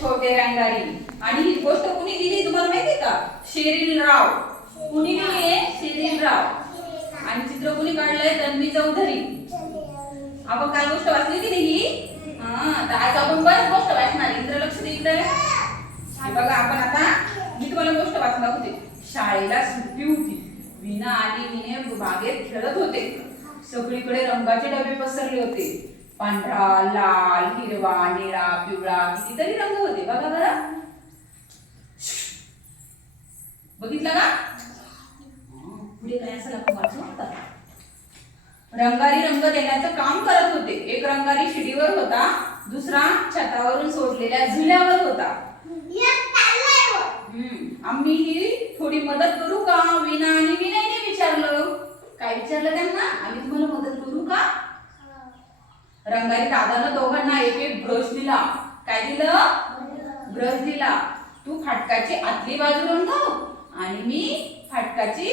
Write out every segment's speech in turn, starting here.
छोटे रंगारी. आणि ही गोष्ट कुणी दिली तुम्हाला माहिती आहे का? शेरील राव. कुणी दिली आहे? शेरील राव. आणि चित्र कुणी काढलंय? तन्वी चौधरी. आपण काय गोष्ट वाचली की नाही? तर आज आपण बरच गोष्ट वाचणार. इंद्र लक्ष दे इकडे. हे बघा आपण आता मी तुम्हाला गोष्ट वाचणार होते. शाळेला सुट्टी होती. वीणा आणि विनय बागेत खेळत होते. सगळीकडे रंगाचे डबे पसरले होते. पांढरा, लाल, हिरवा, निळा, पिवळा कितीतरी रंग होते. बघा बरं. बघितलं का? पुढे काय असेल आपण वाचू आता. रंगारी रंग देण्याचं काम करत होते. एक रंगारी शिडीवर होता. दुसरा छतावरून सोडलेल्या झुल्यावर होता. आम्ही ही थोडी मदत करू का? वीणा आणि विनयने विचारलं. काय विचारलं त्यांना? आम्ही तुम्हाला मदत करू का? रंगारी दादानं दोघांना एक एक ब्रश दिला. काय दिलं? ब्रश दिला. तू फाटकाची आतली बाजू रंगव आणि मी फाटकाची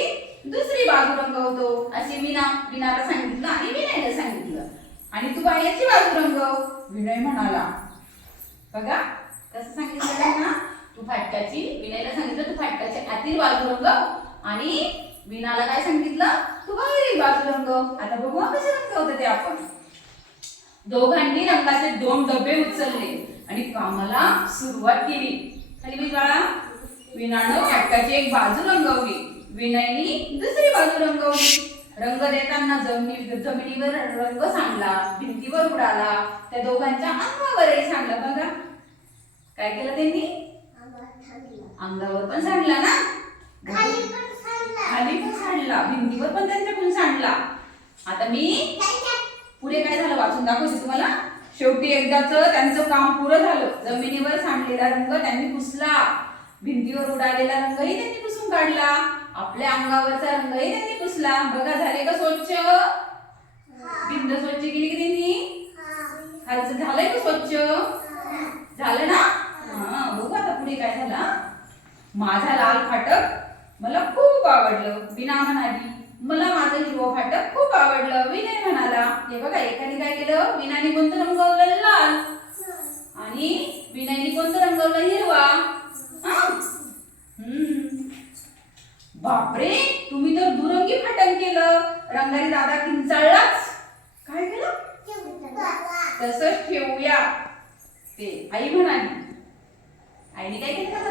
दुसरी बाजू रंगवतो असे विनाला सांगितलं आणि विनयला सांगितलं. आणि तू बाहेरची बाजू रंगव. विनय म्हणाला. बघा कसं सांगितलं त्यांना. तू फाटकाची, विनयला सांगितलं तू फाटकाची आतील बाजू रंगव आणि विनाला काय सांगितलं? तू बाहेरील बाजू रंगव. आता बघू कसे रंगवते ते आपण. दोघांनी रंगाचे 2 डबे उचलले आणि कामाला सुरुवात केली. खाली बघ बाळा. विनानं फाटकाची एक बाजू रंगवली. विनयनी दुसरी बाजू रंगवली. रंग देताना जमिनीवर रंग सांडला, भिंतीवर उडाला, त्या दोघांच्या अंगावरही सांडला. बघा काय केलं त्यांनी? अंगावर पण सांडला ना, खाली पण सांडला, भिंतीवर पण त्यांच्याकडून सांडला. आता मी पुढे काय झालं वाचून दाखवते तुम्हाला. शेवटी एकदाच त्यांचं काम पुरं झालं. जमिनीवर सांडलेला रंग त्यांनी पुसला. भिंतीवर उडालेला रंगही त्यांनी पुसून काढला. आपल्या अंगावरचा रंगही त्यांनी पुसला. बघा झाले का स्वच्छ? भिंत स्वच्छ केली की त्यांनी? खालचं झालंय का स्वच्छ? झालं ना? बघू आता पुढे काय झालं. माझा लाल फाटक मला खूप आवडलं. विना म्हणाली. मला माझं हिरवं फाटक खूप आवडलं. विनय म्हणाला. हे बघा एकाने काय केलं? विनाने कोणतं रंगवलं? लाल. आणि विनयने कोणतं रंगवलं? हिरवा. बापरे, तुम्ही तर दुरंगी फाटक केलं. रंगारी दादा किंचाळलाच. काय केलं? तसंच ठेवूया ते आई म्हणाली. आईने काय केलं?